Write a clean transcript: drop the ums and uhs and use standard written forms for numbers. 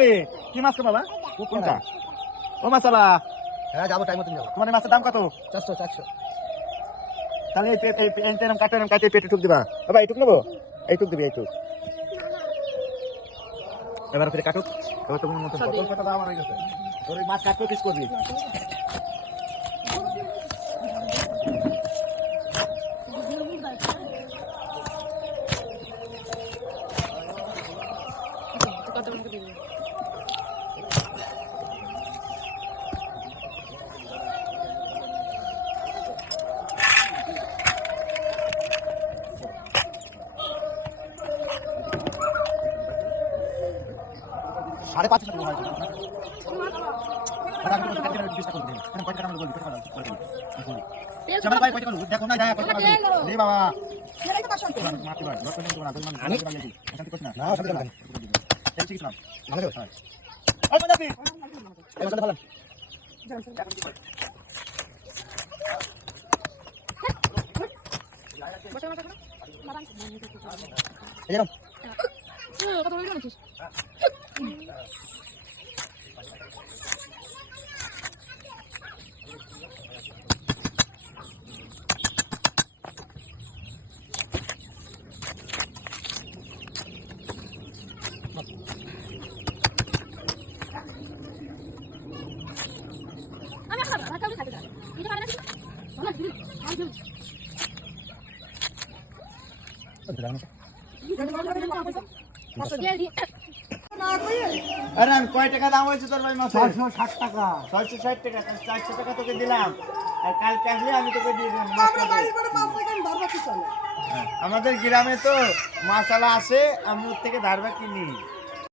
থাকলে কি মাছ বাবা কোনটা ও মাছালা হ্যাঁ যাবো টাইম মতন যাবো তোমার এই মাছের দাম কত 400 তাহলে এই কাটে পেটে ঠুক দিবা বাবা এইটুক নেবো এইটুক দিবি এইটুক এবার ফিরে কাটুক এবার তো মন মতো বোতল কত দাম হয়ে গেছে তোর এই মাছ কাটতে পিস করবি সাড়ে 500 টাকা হয় দেখো না যায় বাবা আরে কয় টাকা দাম হয়েছে তোর ভাই মাছ 660 টাকা 660 টাকা 400 টাকা তোকে দিলাম আর কালকে আসলে আমি তোকে দিয়ে দেবো আমাদের গ্রামে তো মাছালা আসে আমি ওর থেকে ধারবা কিনি